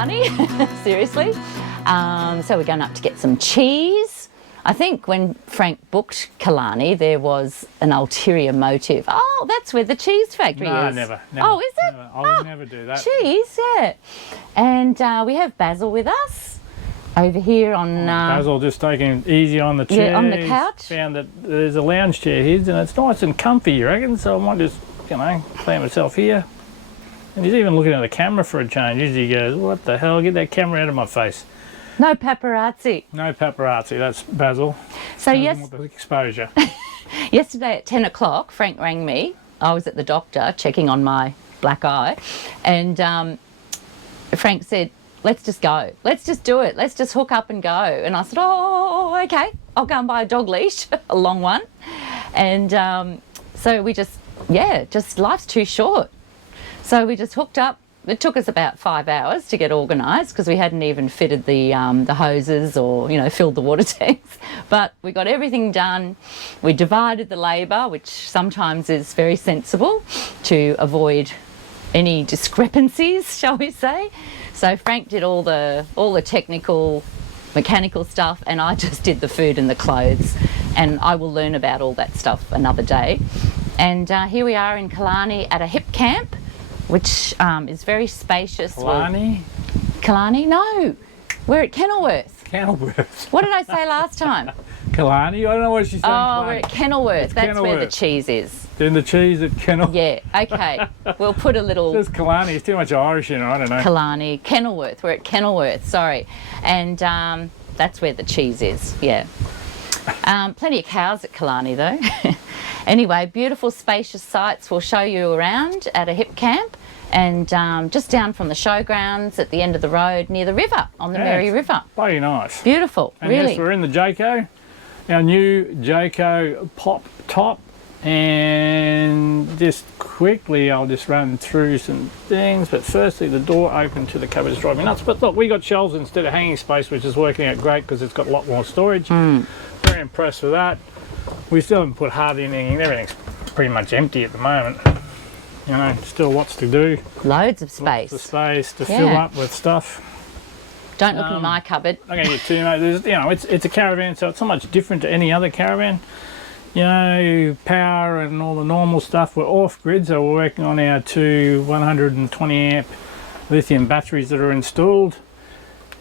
Killarney, seriously. So we're going up to get some cheese. I think when Frank booked Killarney, there was an ulterior motive. Oh, that's where the cheese factory is. No, never. Oh, is it? Never. I would never do that. Cheese, yeah. And we have Basil with us over here on... Basil just taking it easy on the chair. Yeah, on the couch. Found that there's a lounge chair here and it's nice and comfy, you reckon? So I might just, you know, plant myself here. And he's even looking at the camera for a change. Usually he goes, what the hell, get that camera out of my face. No paparazzi. No paparazzi, that's Basil. So yes, the exposure. Yesterday at 10 o'clock, Frank rang me. I was at the doctor checking on my black eye. And Frank said, let's just go. Let's just do it. Let's just hook up and go. And I said, oh, okay. I'll go and buy a dog leash, a long one. And so we just, yeah, just life's too short. So we just hooked up. It took us about 5 hours to get organised because we hadn't even fitted the hoses or, you know, filled the water tanks. But we got everything done. We divided the labour, which sometimes is very sensible to avoid any discrepancies, shall we say. So Frank did all the technical, mechanical stuff, and I just did the food and the clothes. And I will learn about all that stuff another day. And here we are in Killarney at a hip camp, which is very spacious. Killarney? Killarney? No, we're at Kenilworth. Kenilworth. What did I say last time? Killarney? I don't know what she's saying. Oh, we're at Kenilworth. It's That's Kenilworth. where the cheese is. Doing the cheese at Kenilworth. Yeah, okay. We'll put a little... There's Killarney. It's too much Irish in it, I don't know. Killarney. Kenilworth. We're at Kenilworth, sorry. And that's where the cheese is, yeah. Plenty of cows at Killarney though. Anyway, beautiful spacious sites we'll show you around at a hip camp. And just down from the showgrounds at the end of the road near the river, on the Mary River. Bloody nice. Beautiful, And really. yes, we're in the Jayco, our new Jayco pop top. And just quickly, I'll just run through some things. But firstly, the door open to the cupboard is driving me nuts. But look, we got shelves instead of hanging space, which is working out great because it's got a lot more storage. Very impressed with that. We still haven't put hard in anything. Everything's pretty much empty at the moment. You know, still lots to do. Loads of space. Lots of space to fill up with stuff. Don't look in my cupboard. I'm going to get too much. You know, it's a caravan, so it's not much different to any other caravan. You know, power and all the normal stuff. We're off grid, so we're working on our two 120 amp lithium batteries that are installed.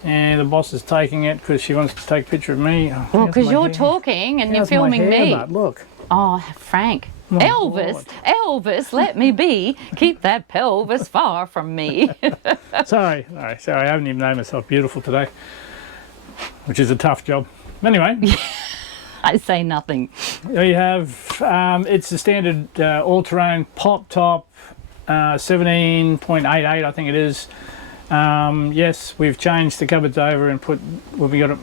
And the boss is taking it because she wants to take a picture of me. Well, because you're talking and you're filming me. Look. Oh, Frank. My Elvis, God. Elvis, let me be. Keep that pelvis far from me. Sorry. I haven't even made myself beautiful today, which is a tough job. Anyway. I say nothing. We have, it's the standard all-terrain pop top, 17.88 I think it is. Yes, we've changed the cupboards over and when we got it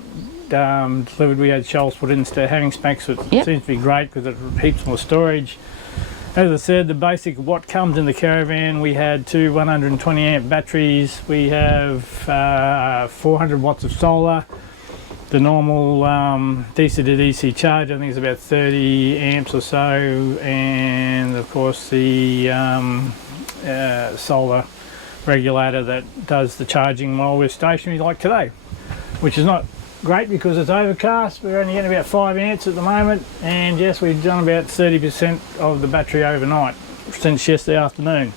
delivered, we had shelves put in instead of having specs, which seems to be great because it heaps more storage. As I said, the basic what comes in the caravan, we had two 120 amp batteries, we have 400 watts of solar, the normal DC to DC charge, I think it's about 30 amps or so, and of course the solar regulator that does the charging while we're stationary like today, which is not great because it's overcast. We're only getting about 5 amps at the moment, and yes, we've done about 30% of the battery overnight since yesterday afternoon.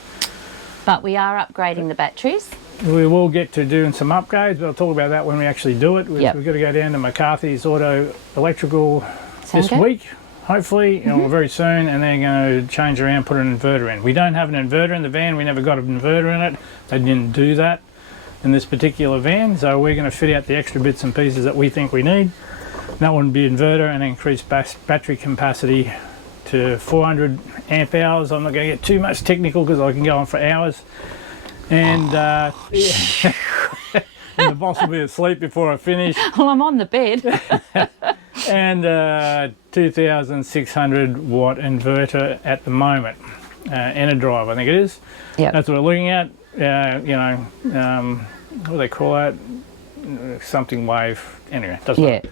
But we are upgrading the batteries. We will get to doing some upgrades, but I'll talk about that when we actually do it. We've got to go down to McCarthy's Auto Electrical this week, hopefully, or very soon, and they're going to change around, put an inverter in. We don't have an inverter in the van. We never got an inverter in it. They didn't do that in this particular van, so we're going to fit out the extra bits and pieces that we think we need. That one would be inverter and increase battery capacity to 400 amp hours. I'm not going to get too much technical because I can go on for hours. And, and the boss will be asleep before I finish. Well, I'm on the bed. And 2,600 watt inverter at the moment, and a drive, I think it is. That's what we're looking at. You know, what do they call that? Something wave. Anyway, doesn't matter.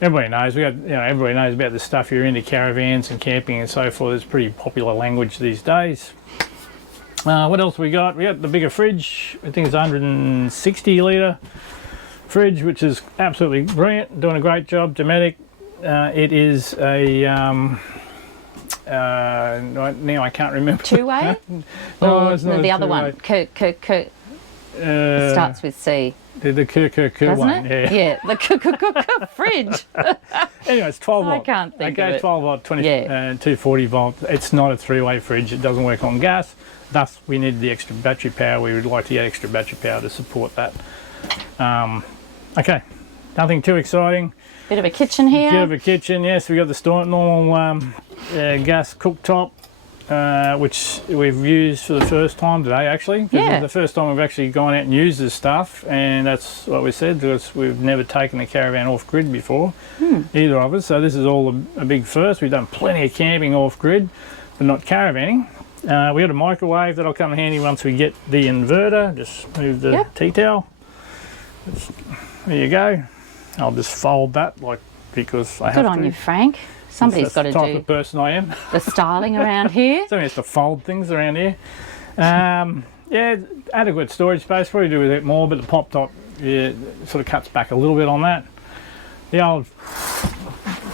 Everybody knows. Everybody knows about this stuff. You're into caravans and camping and so forth. It's pretty popular language these days. What else we got? We got the bigger fridge. I think it's 160 litre fridge, which is absolutely brilliant, doing a great job. Dometic. It is a now I can't remember. Two-way? No, it's not the a other one. two-way. Starts with C. The Doesn't one, it? Yeah, the fridge. Anyway, it's 12 volt. I can't think of Okay, it. 12 volt, 240 volt. It's not a three-way fridge. It doesn't work on gas. Thus, we need the extra battery power. We would like to get extra battery power to support that. Okay, nothing too exciting. Bit of a kitchen here. Bit of a kitchen, yes. We got the normal gas cooktop, which we've used for the first time today, actually. Yeah. It's the first time we've actually gone out and used this stuff, and that's what we said, because we've never taken a caravan off-grid before, either of us. So this is all a big first. We've done plenty of camping off-grid, but not caravanning. We got a microwave that'll come in handy once we get the inverter. Just move the tea towel. There you go. I'll just fold that, because I have to. Good on you, Frank. Somebody's got to That's the type do of person I am. the styling around here. Somebody has to fold things around here. Yeah, adequate storage space. Probably do with it more, but the pop top sort of cuts back a little bit on that. The old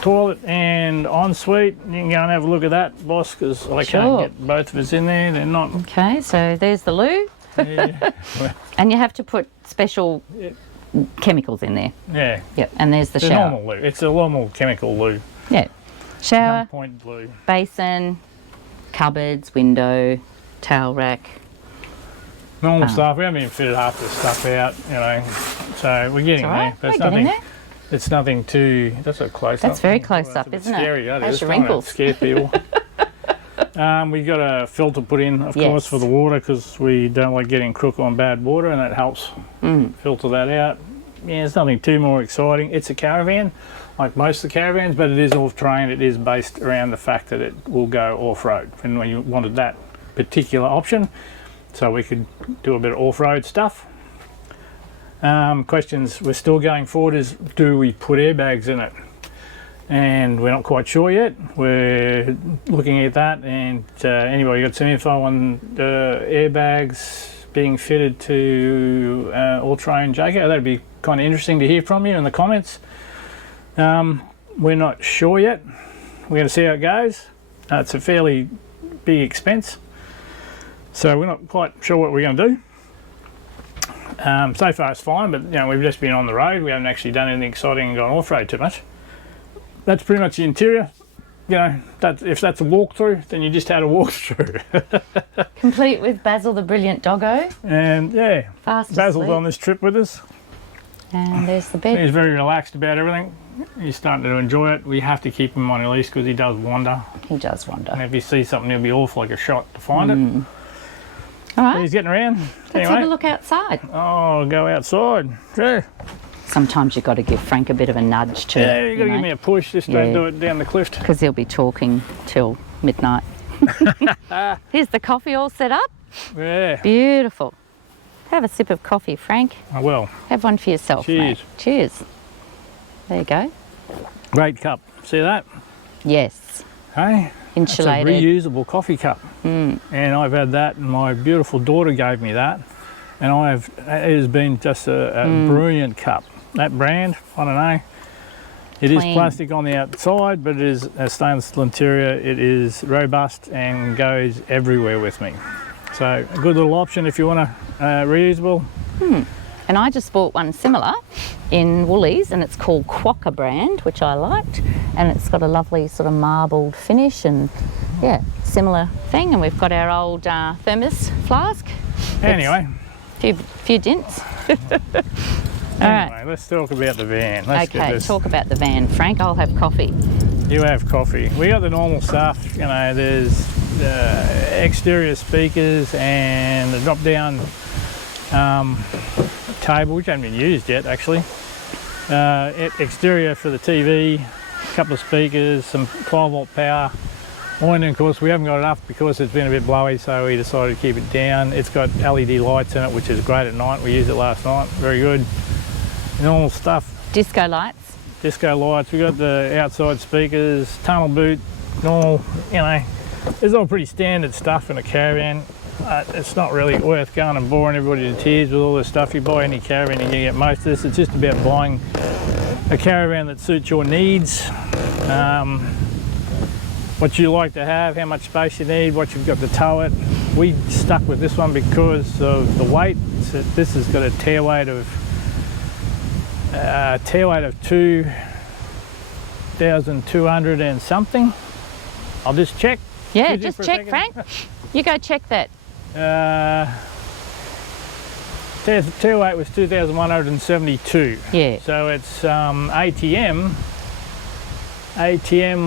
toilet and ensuite. You can go and have a look at that, boss, because I can't get both of us in there. They're not. Okay, so there's the loo. Yeah. And you have to put special chemicals in there. Yeah. Yep, and there's the It's a shower. normal loo. It's a normal chemical loo. Yeah. Shower, Point loo. basin, cupboards, window, towel rack. Normal stuff. We haven't even fitted half this stuff out, So we're getting there. But We're getting there. It's nothing too. That's a close up. That's very close That's up, a bit isn't scary, it? That That's is. your Trying to wrinkles. Scare people. We got a filter put in, of course, for the water, because we don't like getting crook on bad water, and that helps filter that out. Yeah, it's nothing too more exciting. It's a caravan, like most of the caravans, but it is off-terrain. It is based around the fact that it will go off-road, and we wanted that particular option, so we could do a bit of off-road stuff. Questions we're still going forward is, do we put airbags in it? And we're not quite sure yet. We're looking at that, and anyway, you got some info on the airbags being fitted to all-terrain Jayco. That'd be kind of interesting to hear from you in the comments. We're not sure yet. We're going to see how it goes. It's a fairly big expense, so we're not quite sure what we're going to do. So far it's fine, but we've just been on the road. We haven't actually done anything exciting and gone off-road too much. That's pretty much the interior. If that's a walkthrough, then you just had a walkthrough. Complete with Basil the brilliant doggo. And yeah, Fast Basil's asleep. on this trip with us. And there's the bed. He's very relaxed about everything. He's starting to enjoy it. We have to keep him on a leash because he does wander. He does wander. And if he sees something, he'll be off like a shot to find it. All But right, he's getting around. let's have a look outside. Oh, go outside. Yeah. Sometimes you've got to give Frank a bit of a nudge too. Yeah, you got to give me a push. Just don't do it down the cliff. Because he'll be talking till midnight. Here's the coffee all set up. Yeah. Beautiful. Have a sip of coffee, Frank. I will. Have one for yourself, Cheers. mate. Cheers. There you go. Great cup. See that? Yes. Hey? Insulated. It's a reusable coffee cup. And I've had that, and my beautiful daughter gave me that. And it has been just a brilliant cup. That brand, I don't know. It is plastic on the outside, but it is a stainless steel interior. It is robust and goes everywhere with me. So a good little option if you want a reusable. And I just bought one similar in Woolies, and it's called Quokka brand, which I liked. And it's got a lovely sort of marbled finish, and yeah, similar thing. And we've got our old thermos flask. Anyway. Few dints. Anyway, let's talk about the van. Okay, talk about the van. Frank, I'll have coffee. You have coffee. We got the normal stuff. There's exterior speakers and a drop-down table, which hasn't been used yet, actually. Exterior for the TV, a couple of speakers, some 12-volt power. And of course, we haven't got it up because it's been a bit blowy, so we decided to keep it down. It's got LED lights in it, which is great at night. We used it last night. Very good. Normal stuff. Disco lights. Disco lights. We got the outside speakers, tunnel boot, normal, it's all pretty standard stuff in a caravan. it's not really worth going and boring everybody to tears with all this stuff. You buy any caravan, you're going to get most of this. It's just about buying a caravan that suits your needs, what you like to have, how much space you need, what you've got to tow it. We stuck with this one because of the weight. So this has got a tear weight of 2,200 and something. I'll just check. Yeah, just check, Frank. You go check that. Tear weight was 2,172. Yeah. So it's ATM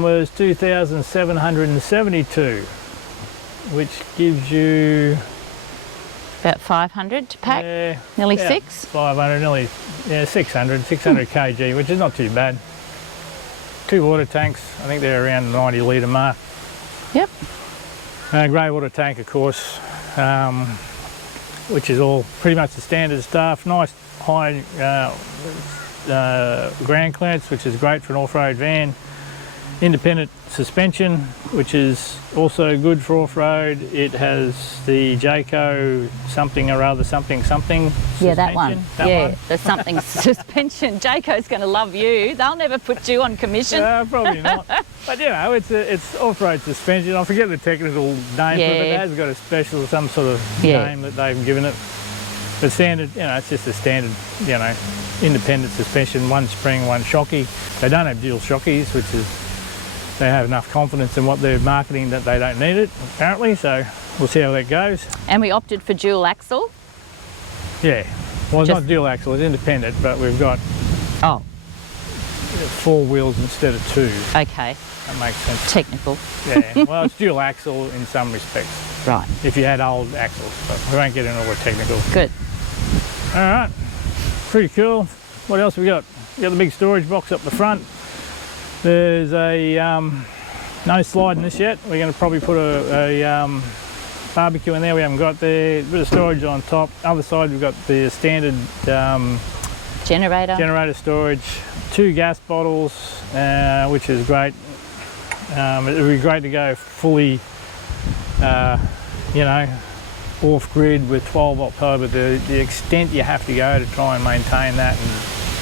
was 2,772, which gives you about 500 to pack. Yeah, nearly 6. 500, nearly 600 kg, which is not too bad. 2 water tanks. I think they're around the 90 litre mark. Yep. Grey water tank, of course, which is all pretty much the standard stuff. Nice high ground clearance, which is great for an off-road van. Independent suspension, which is also good for off-road. It has the Jayco something or other something. Yeah, that one. The something suspension. Jayco's going to love you. They'll never put you on commission. Probably not. But you know, it's off-road suspension. I forget the technical name, but it has got a special, some sort of name that they've given it. The standard, you know, it's just a standard, you know, independent suspension, one spring, one shocky. They don't have dual shockies, which is, they have enough confidence in what they're marketing that they don't need it, apparently, so we'll see how that goes. And we opted for dual axle? Yeah, well, it's not dual axle, it's independent, but we've got 4 wheels instead of 2. Okay. That makes sense. Technical. Yeah, well, it's dual axle in some respects. Right. If you had old axles, but we won't get into all the technical. Good. All right, pretty cool. What else have we got? We got the big storage box up the front. There's a no slide in this yet. We're going to probably put a barbecue in there. We haven't got there. A bit of storage on top. Other side we've got the standard generator storage. 2 gas bottles, which is great. It would be great to go fully, you know, off-grid with 12 volt power, but the extent you have to go to try and maintain that and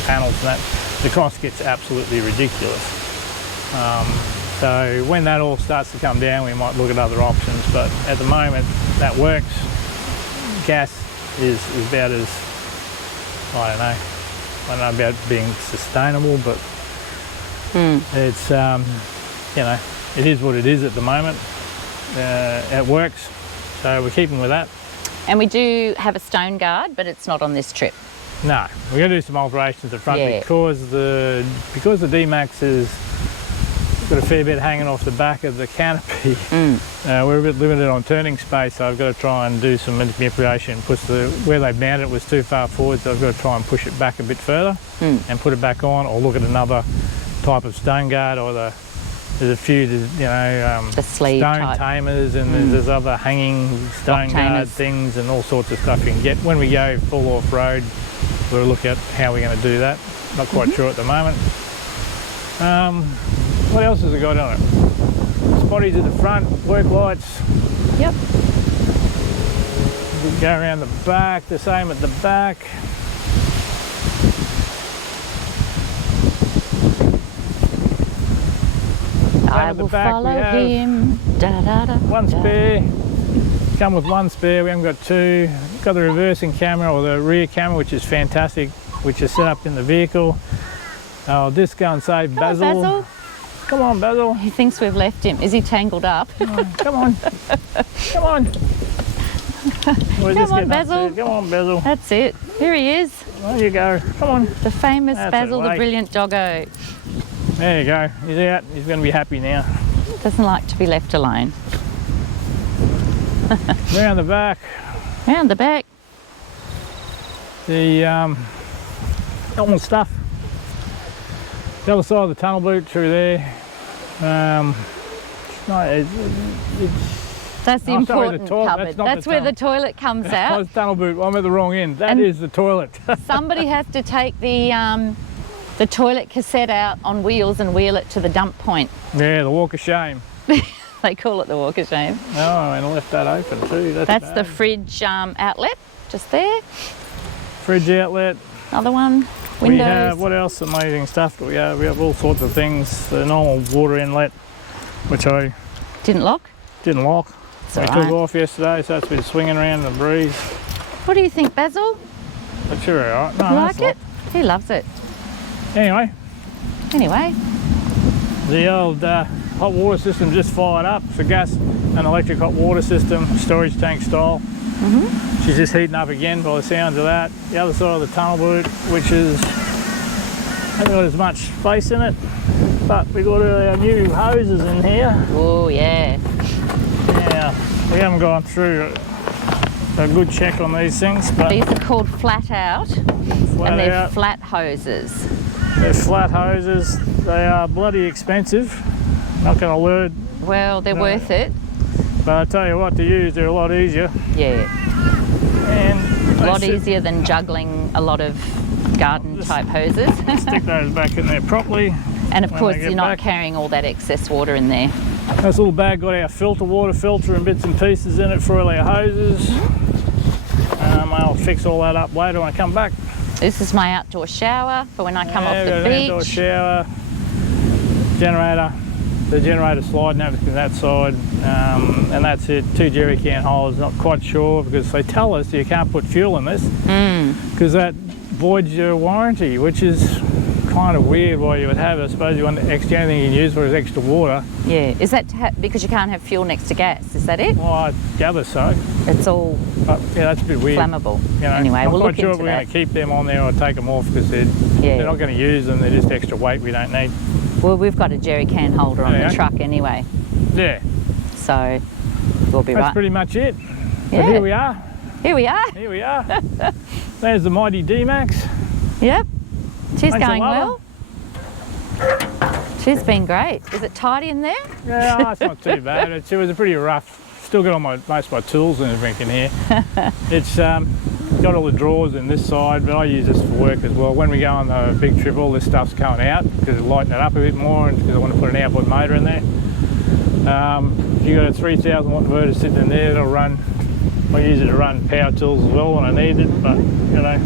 panels and that, the cost gets absolutely ridiculous. So when that all starts to come down, we might look at other options, but at the moment that works. Gas is about as, I don't know about being sustainable, but it's, you know, it is what it is at the moment. It works, so we're keeping with that. And we do have a stone guard, but it's not on this trip. No, we're going to do some alterations at the front because the D-Max has got a fair bit hanging off the back of the canopy. We're a bit limited on turning space, so I've got to try and do some manipulation. Where they mounted it was too far forward, so I've got to try and push it back a bit further and put it back on, or look at another type of stone guard, or there's a few, you know, stone type tamers, and there's other hanging stone guard things and all sorts of stuff you can get. When we go full off-road, we'll look at how we're going to do that. Not quite sure at the moment. What else has it got on it? Spotties at the front, work lights. Yep. We go around the back, the same at the back. I will follow him. Da, da, da, one spare. Come with 1 spare. We haven't got 2. Got the reversing camera, or the rear camera, which is fantastic, which is set up in the vehicle. I'll just go and save Basil. Come on, Basil. He thinks we've left him. Is he tangled up? Come on. Come on. Come on, Basil. Come on, Basil. That's it. Here he is. There you go. Come on. The famous Basil, the brilliant doggo. There you go. He's out. He's going to be happy now. Doesn't like to be left alone. Round the back. Round the back. The normal stuff. The other side of the tunnel boot through there. That's the important cupboard. That's where the toilet comes out. That's tunnel boot. I'm at the wrong end. That is the toilet. Somebody has to take the toilet cassette out on wheels and wheel it to the dump point. Yeah, the walk of shame. They call it the walk of shame. Oh, and I left that open too. That's bad. the fridge outlet, just there. Fridge outlet. Another one. Windows. We have, what else amazing stuff do we have? We have all sorts of things. The normal water inlet, which I didn't lock. I took off yesterday, so it's been swinging around in the breeze. What do you think, Basil? But you're all right. No, You like it? He loves it. Anyway, the old hot water system just fired up. It's a gas and electric hot water system, storage tank style. She's just heating up again by the sounds of that. The other side of the tunnel boot, which is hasn't got as much space in it, but we've got our new hoses in here. Oh yeah. Now, we haven't gone through a good check on these things, but These are called flat out, and they're flat hoses. They're flat hoses. They are bloody expensive. Not going to lure. Well, they're worth it. But I tell you what, to use, they're a lot easier. Yeah. And A lot easier than juggling a lot of garden type hoses. Stick those back in there properly. And of course, you're not carrying all that excess water in there. This little bag got our water filter and bits and pieces in it for all our hoses. I'll fix all that up later when I come back. This is my outdoor shower for when I come off the beach. Outdoor shower, generator, the generator slide and everything that side, and that's it. 2 jerry can holes. Not quite sure because they tell us you can't put fuel in this because that voids your warranty, which is kind of weird why you would have it. I suppose you want extra, only thing you can use for is extra water. Yeah, is that because you can't have fuel next to gas? Is that it? Well, I gather so. It's all yeah, that's a bit weird. Flammable. You know, anyway, we'll look into that. I'm not sure if we're going to keep them on there or take them off because they're not going to use them. They're just extra weight we don't need. Well, we've got a jerry can holder on the truck anyway. Yeah. So we'll be right. That's pretty much it. Yeah. So here we are. Here we are. Here we are. There's the mighty D-Max. Yep. She's Thanks going well. She's been great. Is it tidy in there? Yeah, it's not too bad. It was a pretty rough. Still got all most of my tools and everything in here. It's got all the drawers in this side, but I use this for work as well. When we go on the big trip, all this stuff's coming out because it'll lighten it up a bit more, and because I want to put an outboard motor in there. If you've got a 3,000 watt inverter sitting in there, it'll run. I use it to run power tools as well when I need it, but you know,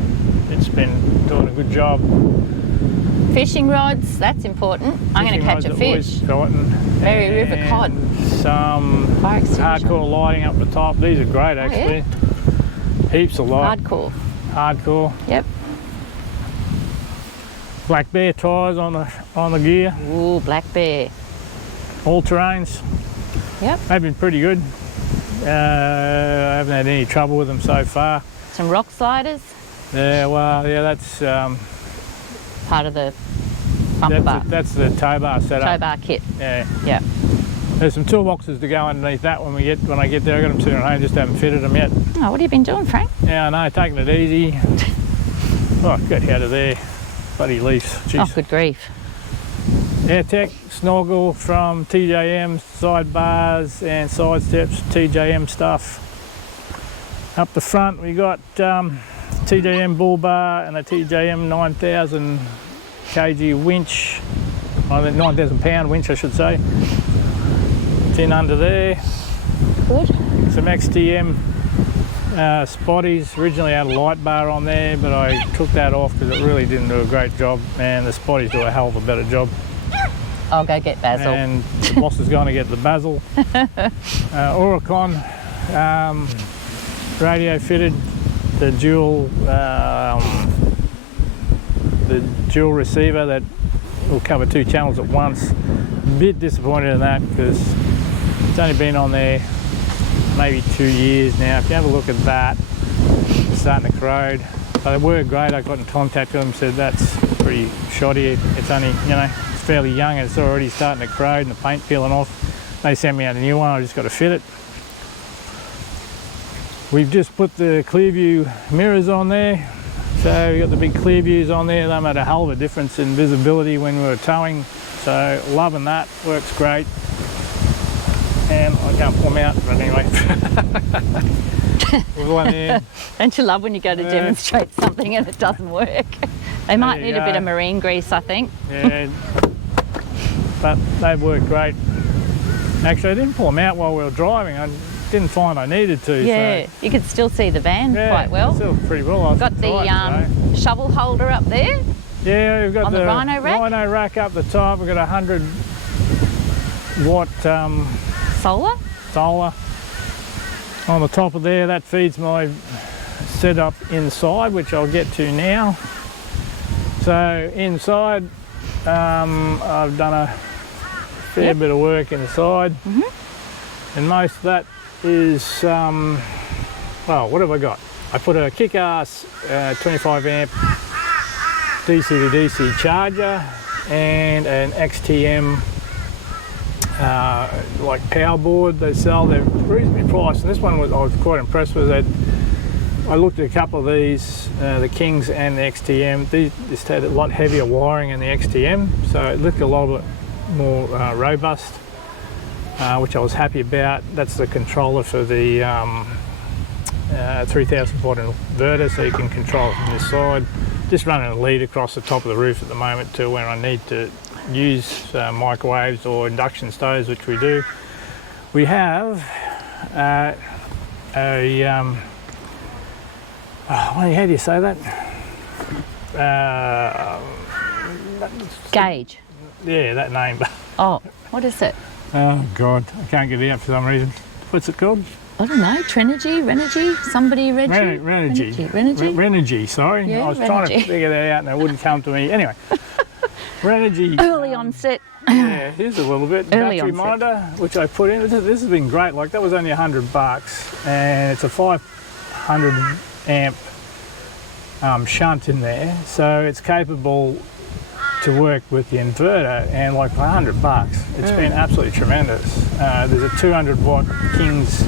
it's been doing a good job. Fishing rods, that's important. I'm going to catch a fish. Merry River cod. Some hardcore lighting up the top. These are great actually. Oh, yeah. Heaps of light. Hardcore. Yep. Black Bear tyres on the gear. Ooh, Black Bear. All terrains. Yep. They've been pretty good. I haven't had any trouble with them so far. Some rock sliders. Yeah, well, yeah, that's part of the bumper bar. That's the tow bar setup. Tow bar kit. Yeah. Yeah. There's some toolboxes to go underneath that when I get there. I got them sitting at home, just haven't fitted them yet. Oh, what have you been doing, Frank? Yeah, I know, taking it easy. Oh, get out of there. Bloody leaves. Jeez. Oh, good grief. AirTech snorkel from TJM, side bars and side steps, TJM stuff. Up the front we got TJM bull bar and a TJM 9,000 kg winch, 9,000 pound winch I should say. It's in under there. Good. Some XTM spotties. Originally had a light bar on there, but I took that off because it really didn't do a great job, and the spotties do a hell of a better job. I'll go get Basil. And the boss is going to get the Basil. Oricon radio fitted, the dual receiver that will cover 2 channels at once. Bit disappointed in that because it's only been on there maybe 2 years now. If you have a look at that, it's starting to corrode. They were great. I got in contact with them, said that's pretty shoddy. It's only, you know, it's fairly young and it's already starting to corrode and the paint peeling off. They sent me out a new one. I just got to fit it. We've just put the Clearview mirrors on there. So we've got the big clear views on there. They made a hell of a difference in visibility when we were towing. So loving that, works great. And I can't pull them out, but anyway. With one hand. Don't you love when you go to demonstrate something and it doesn't work? They might need a bit of marine grease, I think. Yeah, but they work great. Actually, I didn't pull them out while we were driving. I didn't find I needed to. Yeah, so. you could still see the van quite well. Still pretty well. I've got the shovel holder up there. Yeah, we've got on the Rhino rack. Rhino rack up the top. We've got a 100-watt solar on the top of there. That feeds my setup inside, which I'll get to now. So inside, I've done a fair bit of work inside, and most of that is, well, what have I got? I put a kick-ass 25 amp DC to DC charger and an XTM like power board they sell. They're reasonably priced, and this one I was quite impressed with. I looked at a couple of these, the Kings and the XTM. These just had a lot heavier wiring in the XTM, so it looked a lot more robust, which I was happy about. That's the controller for the 3000 watt inverter, so you can control it from this side. Just running a lead across the top of the roof at the moment to when I need to use microwaves or induction stoves, which we do. We have how do you say that? Gauge. Yeah, that name. Oh, what is it? Oh God, I can't get it out for some reason. What's it called? I don't know. Renergy? Somebody Renergy? Renergy, sorry. Yeah, I was trying to figure that out and it wouldn't come to me. Anyway, Renergy. Early onset. Yeah, here's a little bit. Early battery onset. monitor, which I put in. This has been great. Like, that was only $100, and it's a 500 amp shunt in there, so it's capable to work with the inverter. And like, for $100, it's been absolutely tremendous. There's a 200 watt Kings,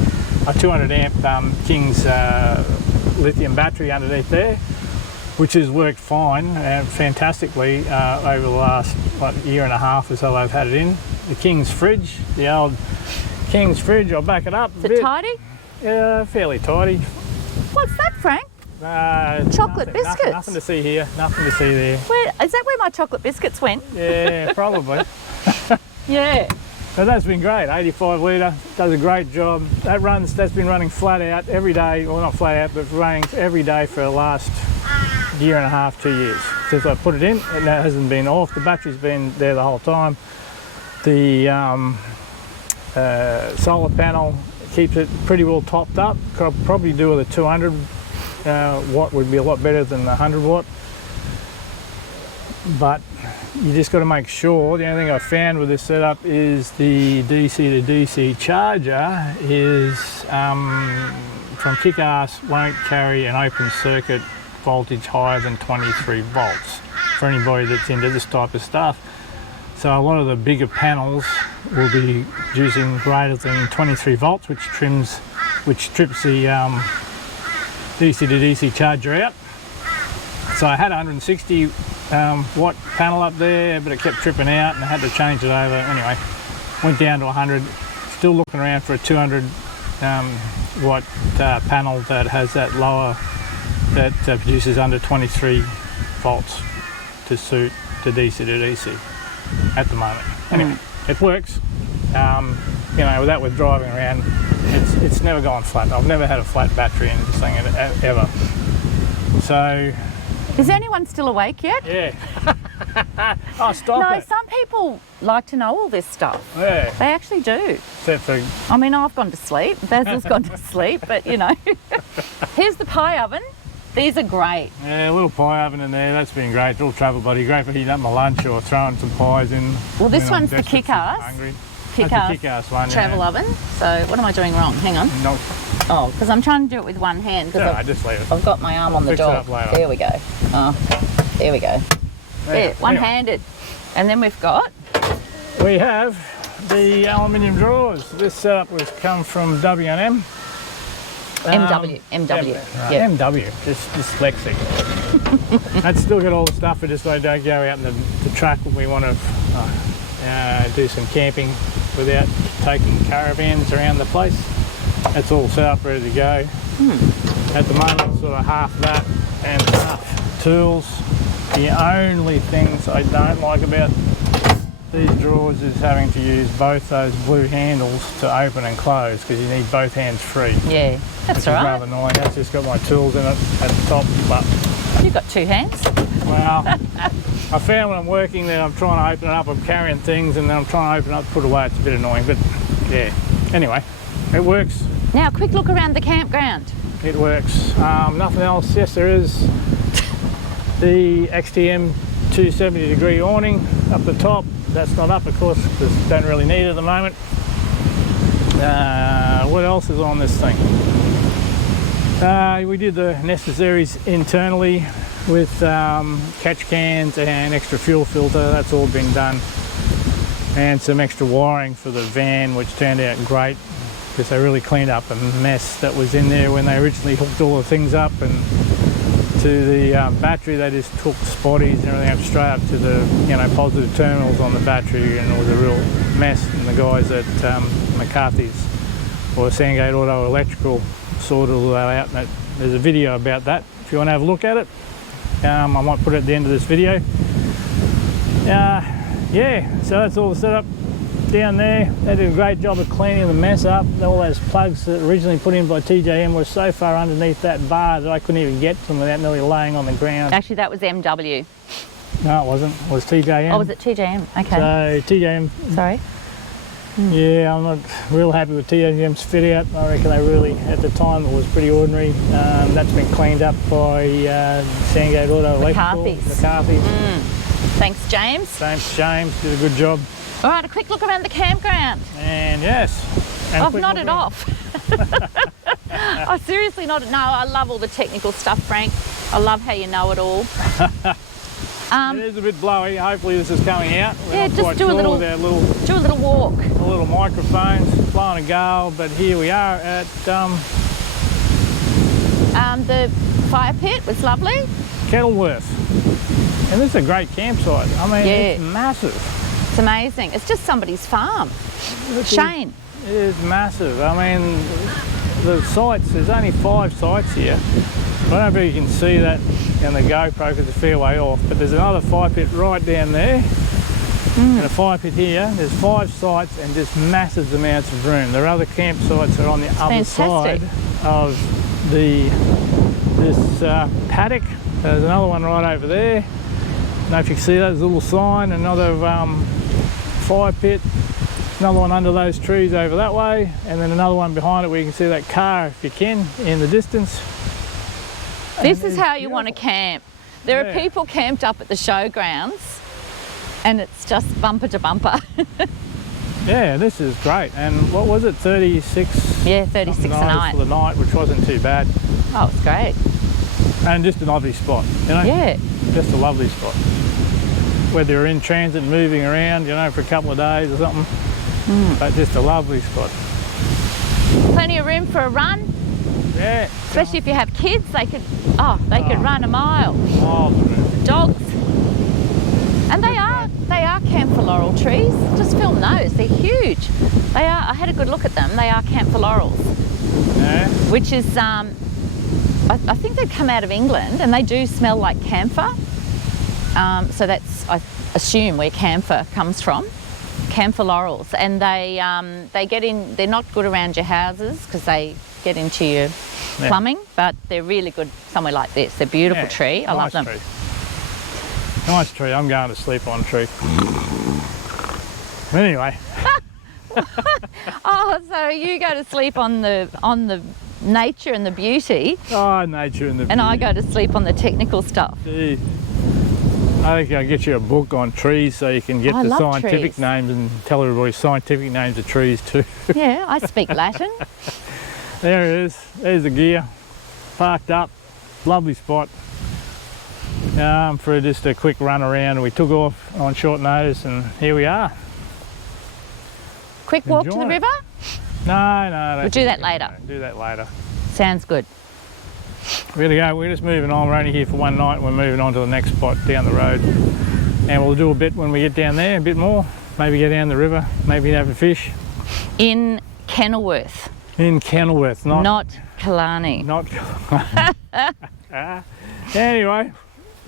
a 200 amp Kings lithium battery underneath there, which has worked fine and fantastically over the last year and a half or so I've had it in. The King's fridge, the old King's fridge, I'll back it up a bit. Is it tidy? Yeah, fairly tidy. What's that, Frank? Chocolate biscuits. Nothing to see here, nothing to see there. Where is that? Where my chocolate biscuits went? Yeah, probably. Yeah. So that's been great. 85 litre, does a great job. That's been running flat out every day, well, not flat out, but running every day for the last year and a half, 2 years. Since I put it in, it hasn't been off. The battery's been there the whole time. The solar panel keeps it pretty well topped up. Could probably do with a 200 watt, would be a lot better than the 100 watt. But you just got to make sure. The only thing I found with this setup is the DC to DC charger is from kick-ass won't carry an open circuit voltage higher than 23 volts for anybody that's into this type of stuff. So a lot of the bigger panels will be using greater than 23 volts, which trips the DC to DC charger out. So I had a 160 watt panel up there, but it kept tripping out and I had to change it over. Anyway, went down to 100, still looking around for a 200 watt panel that has that lower, that produces under 23 volts to suit the DC to DC at the moment. Anyway, it works. You know, with that, with driving around, it's never gone flat. I've never had a flat battery in this thing ever. So. Is anyone still awake yet? Yeah. Oh, stop No, it. some people like to know all this stuff. Yeah. They actually do. Except for... I mean, I've gone to sleep. Basil's gone to sleep, but you know. Here's the pie oven. These are great. Yeah, a little pie oven in there. That's been great. Little travel buddy. Great for heating up my lunch or throwing some pies in. Well, this one's the kick-ass. Kick-ass one, travel oven. So what am I doing wrong? Hang on. No. Oh, because I'm trying to do it with one hand. No, I just leave it. I've got my arm on the Fix it door. up later. There we go. Oh, there we go. There, one-handed. And then we've got... We have the aluminium drawers. This setup was come from W&M. MW. Yeah. MW, just dyslexic. I'd still got all the stuff, but just I don't go out in the truck when we want to do some camping without taking caravans around the place. That's all set up, ready to go. At the moment, sort of half that and half tools. The only things I don't like about these drawers is having to use both those blue handles to open and close because you need both hands free. Yeah, that's all right. Which is rather annoying. That's just got my tools in it at the top. But You've got 2 hands. well, I found when I'm working that I'm trying to open it up, I'm carrying things, and then I'm trying to open it up, put it away. It's a bit annoying, but yeah. Anyway, it works. Now, a quick look around the campground. It works. Nothing else. Yes, there is the XTM 270 degree awning up the top. That's not up, of course, because don't really need it at the moment. What else is on this thing? We did the necessaries internally with catch cans and extra fuel filter. That's all been done, and some extra wiring for the van, which turned out great because they really cleaned up a mess that was in there when they originally hooked all the things up. And to the battery, they just took spotties and everything up straight up to the positive terminals on the battery, and it was a real mess. And the guys at McCarthy's or Sandgate Auto Electrical sorted all that out, and there's a video about that if you want to have a look at it. I might put it at the end of this video. Yeah, so that's all the setup down there. They did a great job of cleaning the mess up. All those plugs that originally put in by TJM were so far underneath that bar that I couldn't even get to them without nearly laying on the ground. Actually, that was MW. No, it wasn't. It was TJM. Oh, was it TJM? Okay. So TJM. Sorry. Yeah, I'm not real happy with TJM's fit out. I reckon they really, at the time, it was pretty ordinary. That's been cleaned up by Sandgate Auto Electrical. McCarthy's. Thanks, James. Thanks, James. Did a good job. All right, a quick look around the campground. And yes. I've nodded off. I seriously nodded. No, I love all the technical stuff, Frank. I love how you know it all. It is a bit blowy. Hopefully this is coming out. Yeah, just do a little walk. The little microphones blowing a gale, but here we are at the fire pit was lovely. Kenilworth. And this is a great campsite. I mean, it's massive. It's amazing. It's just somebody's farm. Shane. It is massive. I mean, the sites, there's only 5 sites here. I don't know if you can see that in the GoPro because it's a fair way off, but there's another fire pit right down there and a fire pit here. There's 5 sites and just massive amounts of room. There are other campsites that are on the other side of this paddock. There's another one right over there. I don't know if you can see that, there's a little sign, another fire pit, another one under those trees over that way, and then another one behind it where you can see that car, if you can, in the distance. This is how you want to camp. There are people camped up at the showgrounds and it's just bumper to bumper. Yeah, this is great. And what was it, 36? Yeah, 36 a night. For the night, which wasn't too bad. Oh, it's great. And just a lovely spot, you know? Yeah. Just a lovely spot. Whether you're in transit, moving around, for a couple of days or something, but just a lovely spot. Plenty of room for a run. Yeah. Especially if you have kids, they could run a mile. Dogs. And they are camphor laurel trees. Just film those, they're huge. They are, I had a good look at them, they are camphor laurels. Yeah. Which is, I think they come out of England and they do smell like camphor. So that's, I assume, where camphor comes from. Camphor laurels. And they get in, they're not good around your houses because they get into your plumbing, but they're really good somewhere like this. They're a beautiful tree. I love them. Tree. Nice tree. I'm going to sleep on a tree. Anyway. Oh, so you go to sleep on the nature and the beauty. Oh, nature and the beauty. And I go to sleep on the technical stuff. Gee. I think I'll get you a book on trees so you can get the scientific names and tell everybody scientific names of trees too. Yeah, I speak Latin. There it is. There's the gear. Parked up. Lovely spot. For just a quick run around. We took off on short notice and here we are. Quick walk to the river? No. We'll do that later. Do that later. Sounds good. We're going to go. We're just moving on. We're only here for one night. We're moving on to the next spot down the road. And we'll do a bit when we get down there, a bit more. Maybe go down the river. Maybe have a fish. In Kenilworth. In Kenilworth, not Killarney. Not Anyway,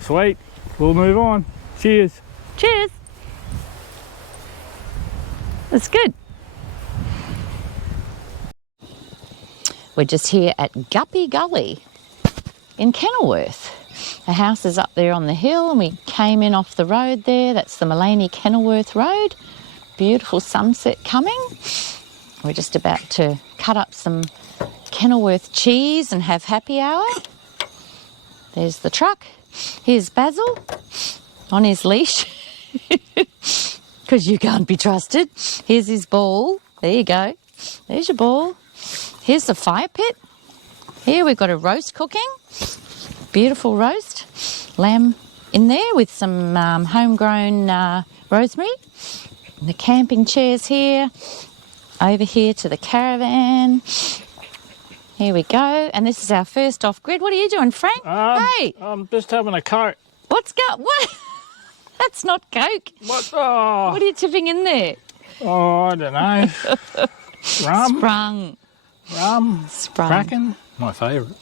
sweet. We'll move on. Cheers. Cheers. That's good. We're just here at Guppy Gully in Kenilworth. The house is up there on the hill and we came in off the road there. That's the Mullaney Kenilworth Road. Beautiful sunset coming. We're just about to cut up some Kenilworth cheese and have happy hour. There's the truck. Here's Basil on his leash because you can't be trusted. Here's his ball. There you go. There's your ball. Here's the fire pit. Here we've got a roast cooking. Beautiful roast. Lamb in there with some homegrown rosemary. And the camping chairs here. Over here to the caravan. Here we go. And this is our first off-grid. What are you doing, Frank? Hey! I'm just having a Coke. What? That's not Coke. What? Oh. What are you tipping in there? Oh, I don't know. Rum. Sprung. Rum. Sprung. Kraken. My favourite.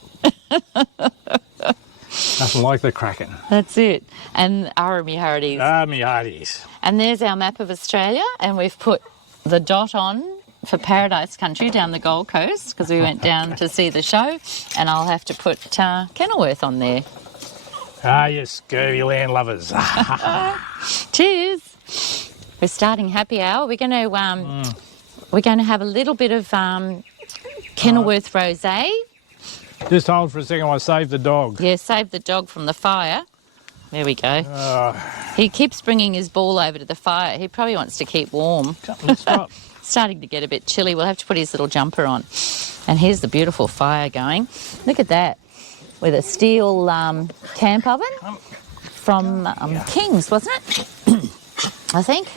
Nothing like the Kraken. That's it. And Army Hardies. Army Hardies. And there's our map of Australia, and we've put the dot on for Paradise Country down the Gold Coast because we went down to see the show, and I'll have to put Kenilworth on there. Ah, you scurvy land lovers. Cheers. We're starting happy hour. We're going to have a little bit of Kenilworth rosé. Just hold for a second while I save the dog. Yeah, save the dog from the fire. There we go. He keeps bringing his ball over to the fire. He probably wants to keep warm. Stop. Starting to get a bit chilly. We'll have to put his little jumper on. And here's the beautiful fire going. Look at that. With a steel camp oven from King's, wasn't it? I think.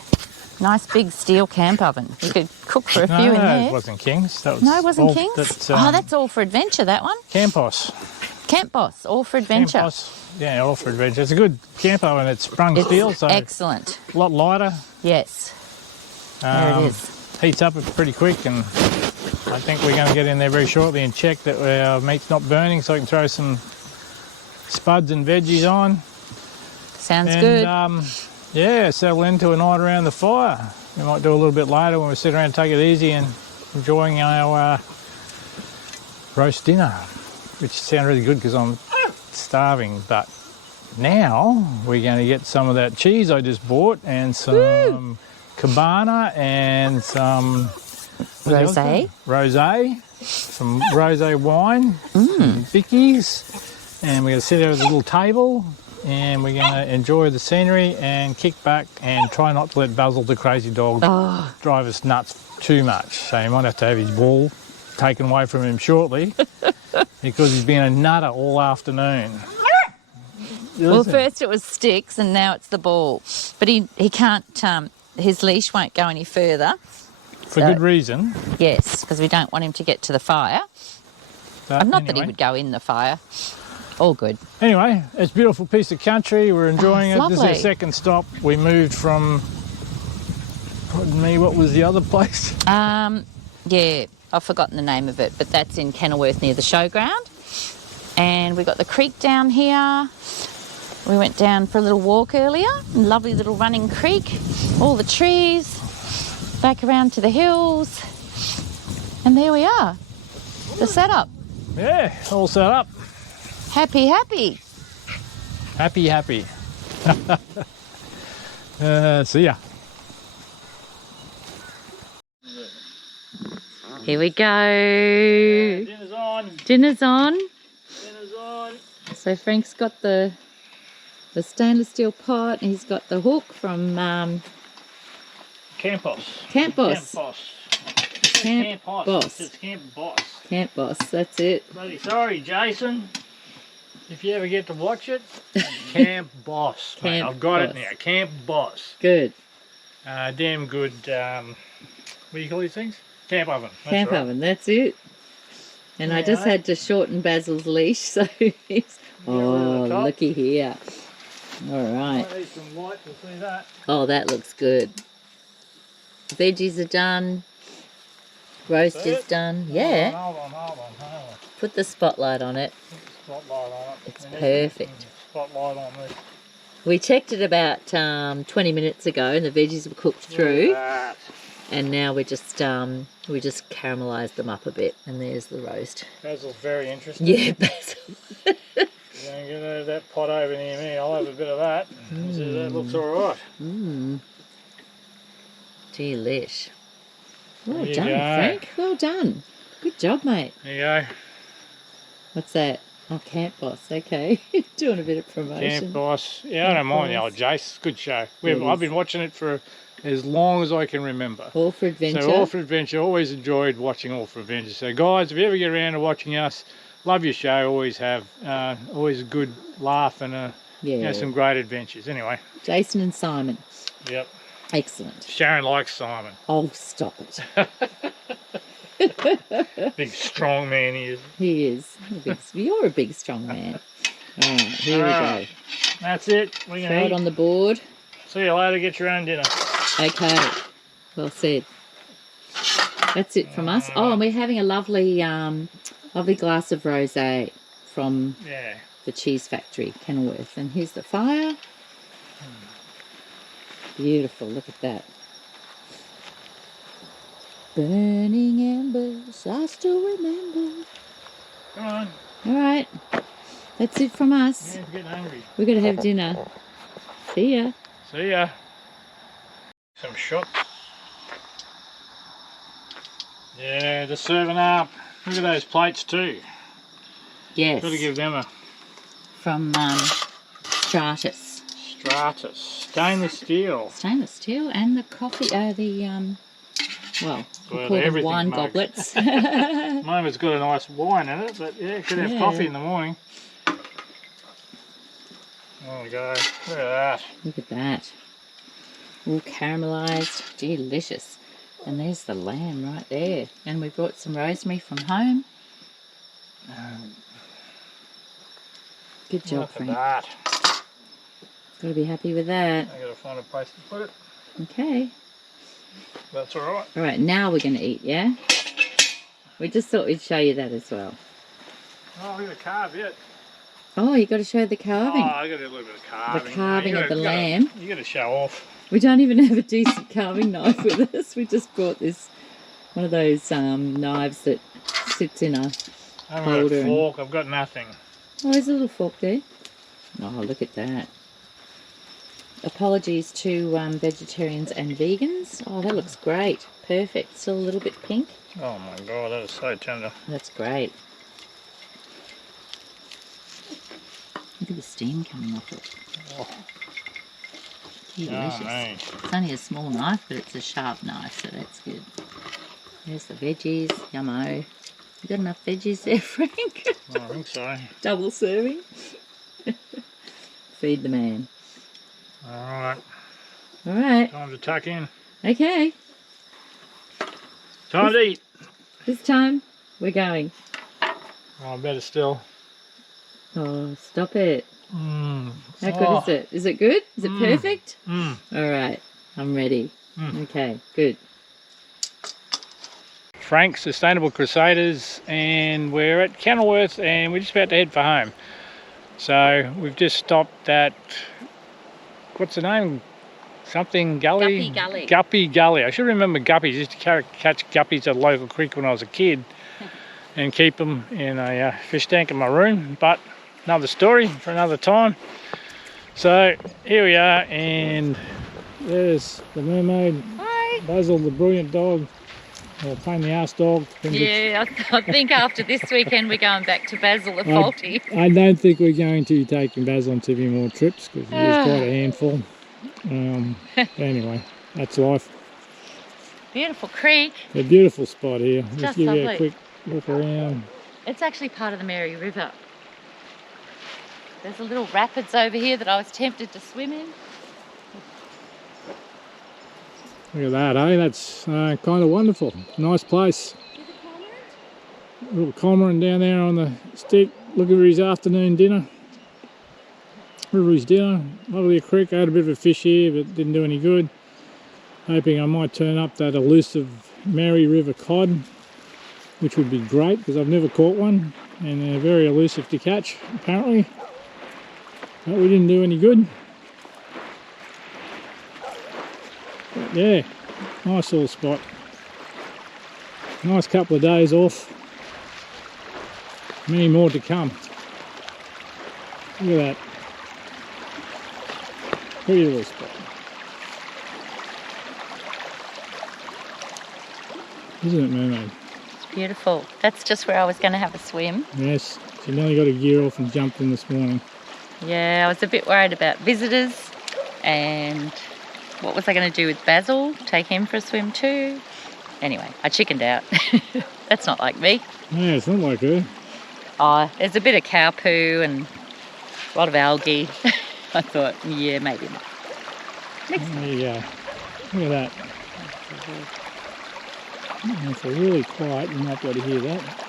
Nice big steel camp oven. You could cook for a few in there. No, it wasn't King's. That was no, it wasn't King's? That's All for Adventure, that one. Camp Boss. Camp Boss, All for Adventure. Camp Boss. Yeah, All for Adventure. It's a good camp oven. It's sprung steel, so excellent. A lot lighter. Yes. There it is. Heats up pretty quick, and I think we're going to get in there very shortly and check that our meat's not burning, so I can throw some spuds and veggies on. Sounds good. Yeah, settle into a night around the fire. We might do a little bit later when we sit around and take it easy and enjoying our roast dinner, which sounds really good because I'm starving. But now we're going to get some of that cheese I just bought and some cabana and some rosé, some rosé wine, some Vicky's, and we're going to sit there at a little table. And we're going to enjoy the scenery and kick back and try not to let Basil, the crazy dog, drive us nuts too much. So you might have to have his ball taken away from him shortly because he's been a nutter all afternoon. Well, first it was sticks and now it's the ball. But he can't, his leash won't go any further. For good reason. Yes, because we don't want him to get to the fire. Not that he would go in the fire. All good. Anyway, it's a beautiful piece of country. We're enjoying it. Lovely. This is our second stop. We moved from, pardon me, what was the other place? Yeah, I've forgotten the name of it, but that's in Kenilworth near the showground. And we've got the creek down here. We went down for a little walk earlier. Lovely little running creek. All the trees. Back around to the hills. And there we are. The setup. Yeah, all set up. Happy. Happy. See ya. Here we go. Dinner's on. So Frank's got the stainless steel pot and he's got the hook from Camp Boss. Camp Boss. It's Camp Boss. Camp Boss, that's it. Bloody sorry, Jason. If you ever get to watch it, Camp Boss. Mate. I've got it now. Camp Boss. Good. Damn good. What do you call these things? Camp oven. Camp oven. That's it. And I just had to shorten Basil's leash, so he's. Oh, looky here. All right. I need some light to see that. Oh, that looks good. Veggies are done. Roast is done. Yeah. Hold on. Put the spotlight on it. Spotlight on it. It's perfect. Spotlight on this. We checked it about 20 minutes ago and the veggies were cooked through. And now we just caramelised them up a bit, and there's the roast. Basil's very interesting. Yeah, basil. You're going to get that pot over near me. I'll have a bit of that. See, that looks all right. Delish. Well There done, you go. Frank. Well done. Good job, mate. There you go. What's that? Oh, Camp Boss. Okay. Doing a bit of promotion. Camp Boss. Yeah, I don't mind the old Jace. It's a good show. I've been watching it for as long as I can remember. All for Adventure. So All for Adventure. Always enjoyed watching All for Adventure. So guys, if you ever get around to watching us, love your show. Always have. Always a good laugh and some great adventures. Anyway. Jason and Simon. Yep. Excellent. Sharon likes Simon. Oh, stop it. Big strong man he is. He is. You're a big strong man. All right, here we go. That's it. We're Throw it on the board. See you later. Get your own dinner. Okay. Well said. That's it from us. Oh, and we're having a lovely glass of rosé from the cheese factory, Kenilworth. And here's the fire. Beautiful. Look at that. Burning embers, I still remember. Come on. All right. That's it from us. Yeah, I'm getting hungry. We're going to have dinner. See ya. See ya. Some shots. Yeah, they're serving up. Look at those plates too. Yes. Got to give them a... From Stratus. Stratus. Stainless steel. Stainless steel and the coffee, well, we call them everything wine mugs. goblets. Mine has got a nice wine in it, but yeah, could have coffee in the morning. There we go. Look at that. Look at that. All caramelised. Delicious. And there's the lamb right there. And we brought some rosemary from home. Good job, Look at Frank. that. Got to be happy with that. I got to find a place to put it. Okay. That's all right. All right, now we're going to eat, yeah? We just thought we'd show you that as well. Oh, we got to carve yet. Oh, you got to show the carving. Oh, I got to do a little bit of carving. The carving of the lamb. You got to show off. We don't even have a decent carving knife with us. We just brought this, one of those knives that sits in a holder. I haven't got a fork. I've got nothing. Oh, there's a little fork there. Oh, look at that. Apologies to vegetarians and vegans. Oh, that looks great. Perfect. Still a little bit pink. Oh my God, that is so tender. That's great. Look at the steam coming off it. Oh. Delicious. It's only a small knife, but it's a sharp knife, so that's good. There's the veggies. Yummo. You got enough veggies there, Frank? I think so. Double serving. Feed the man. Alright. Alright. Time to tuck in. Okay. Time to eat. This time, we're going. Oh, better still. Oh, stop it. How How good is it? Is it good? Is it perfect? Mm. Alright. I'm ready. Okay, good. Frank, Sustainable Crusaders, and we're at Kenilworth and we're just about to head for home. So we've just stopped at, what's the name? Something Gully? Guppy Gully. Guppy Gully. I should remember guppies. I used to catch guppies at a local creek when I was a kid and keep them in a fish tank in my room. But another story for another time. So here we are, and there's the mermaid. Hi. Basil, the brilliant dog. Or pain in the arse dog. Yeah, I think after this weekend we're going back to Basil the Faulty. I don't think we're going to be taking Basil on too many more trips because he is quite a handful. Anyway, that's life. Beautiful creek. A beautiful spot here. Just Let's give you lovely. a quick look around. It's actually part of the Mary River. There's a little rapids over here that I was tempted to swim in. Look at that, eh? That's kind of wonderful. Nice place. A little cormorant down there on the stick. Looking for his afternoon dinner. River's dinner. Lovely creek. I had a bit of a fish here, but didn't do any good. Hoping I might turn up that elusive Mary River cod, which would be great because I've never caught one, and they're very elusive to catch, apparently. But we didn't do any good. But yeah, Nice little spot. Nice couple of days off. Many more to come. Look at that. Pretty little spot. Isn't it, Mermaid? It's beautiful. That's just where I was going to have a swim. Yes. She nearly got a gear off and jumped in this morning. Yeah, I was a bit worried about visitors and what was I going to do with Basil? Take him for a swim too? Anyway, I chickened out. That's not like me. Yeah, it's not like her. Oh, there's a bit of cow poo and a lot of algae. I thought, yeah, maybe not. There you go. Look at that. If they're really quiet, you might be able to hear that.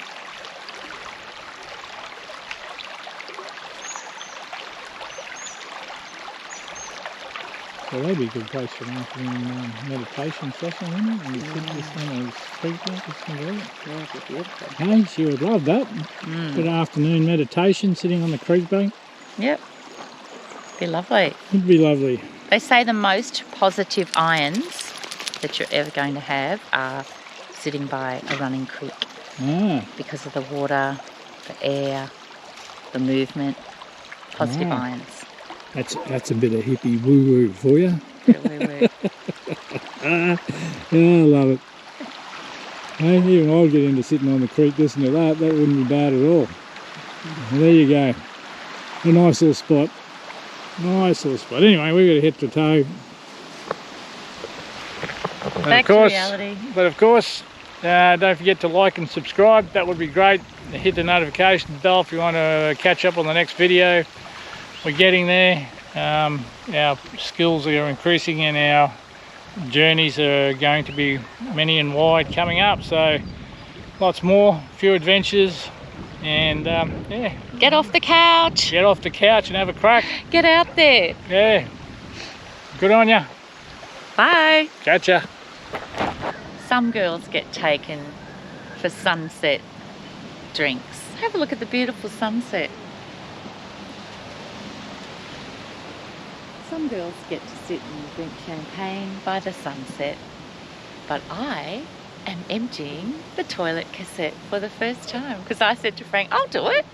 So that'd be a good place for an afternoon meditation session, wouldn't it? And you sit this on a creek bank or something like that. Yeah, it'd be beautiful. Hey, she would love that. Bit of afternoon meditation, sitting on the creek bank. Yep. Be lovely. It'd be lovely. They say the most positive ions that you're ever going to have are sitting by a running creek. Ah. Because of the water, the air, the movement, positive ions. That's a bit of hippie woo-woo for you. Woo-woo. Yeah, I love it. Hey, even I'll get into sitting on the creek listening to that. That wouldn't be bad at all. Well, there you go. A nice little spot. Nice little spot. Anyway, we've got to head to tow. Back to reality. But of course, don't forget to like and subscribe. That would be great. Hit the notification bell if you want to catch up on the next video. We're getting there. Our skills are increasing and our journeys are going to be many and wide coming up. So lots more, a few adventures, and yeah. Get off the couch. Get off the couch and have a crack. Get out there. Yeah. Good on ya. Bye. Catch ya. Some girls get taken for sunset drinks. Have a look at the beautiful sunset. Some girls get to sit and drink champagne by the sunset, but I am emptying the toilet cassette for the first time because I said to Frank, I'll do it.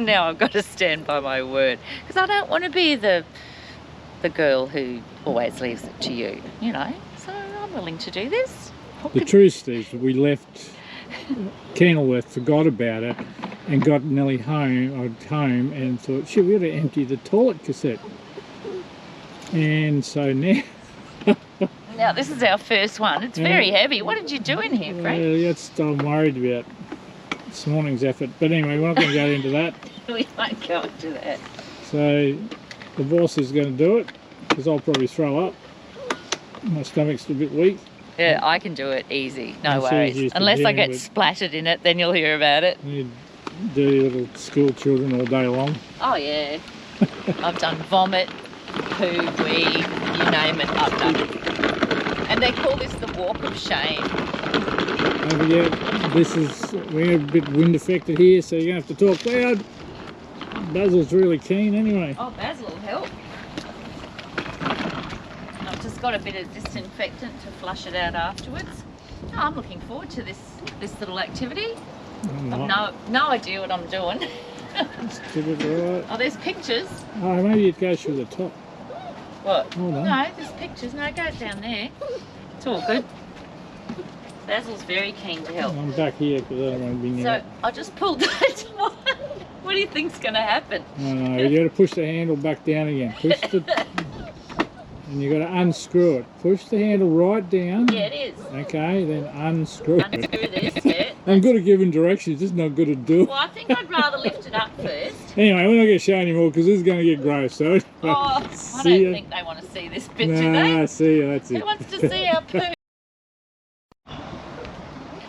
Now I've got to stand by my word because I don't want to be the girl who always leaves it to you, you know. So I'm willing to do this. The truth is, we left Kenilworth, forgot about it, and got nearly home and thought, shit, we got to empty the toilet cassette. And so now... Now this is our first one. It's very heavy. What did you do in here, Frank? That's what I'm worried about. This morning's effort. But anyway, we're not going to go into that. We won't go into that. So the boss is going to do it, because I'll probably throw up. My stomach's a bit weak. Yeah, I can do it easy. No As worries. Unless I get splattered in it, then you'll hear about it. You dirty little school children all day long. Oh, yeah. I've done vomit, poo, wee, you name it, I've done it. And they call this the walk of shame. Don't forget, we're a bit wind affected here, so you're going to have to talk loud. Basil's really keen anyway. Oh, Basil will help. I've just got a bit of disinfectant to flush it out afterwards. Oh, I'm looking forward to this little activity. I've no idea what I'm doing. Let's give it right. Oh, there's pictures. Oh, maybe it goes through the top. What? Hold on. No, there's pictures. No, go down there. It's all good. Basil's very keen to help. I'm back here because I don't want to be near it. So I just pulled that one. What do you think's going to happen? No, you got to push the handle back down again. Push the... And you got to unscrew it. Push the handle right down. Yeah, it is. Okay, then unscrew it. Unscrew this, yeah. I'm good at giving directions, just not good at doing. Well, I think I'd rather lift it up first. Anyway, we're not going to show anymore because this is going to get gross. So Oh, I don't think they want to see this bit, do they? Nah, see you, that's it. Who wants to see our poo?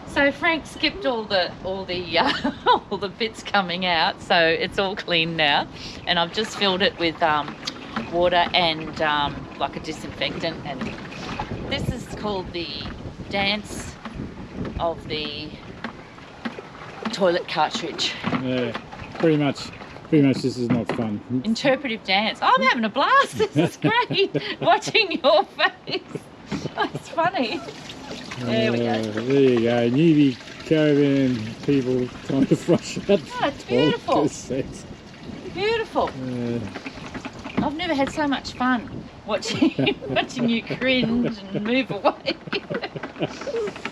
So Frank skipped all the all the bits coming out, so it's all clean now, and I've just filled it with water and like a disinfectant, and this is called the dance of the toilet cartridge. Yeah, pretty much. Pretty much this is not fun. Interpretive dance. I'm having a blast. This is great. Watching your face. Oh, it's funny. There we go. There you go. Newbie caravan people trying to flush out. Oh, it's beautiful. Beautiful. I've never had so much fun watching you cringe and move away.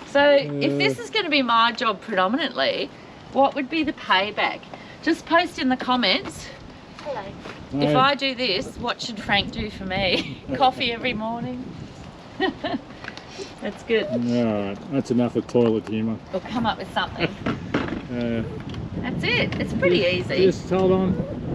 So if this is going to be my job predominantly, what would be the payback? Just post in the comments. Hello. If I do this, what should Frank do for me? Coffee every morning. That's good. Alright, that's enough of toilet humour. We'll come up with something. That's it. It's pretty easy. Just hold on.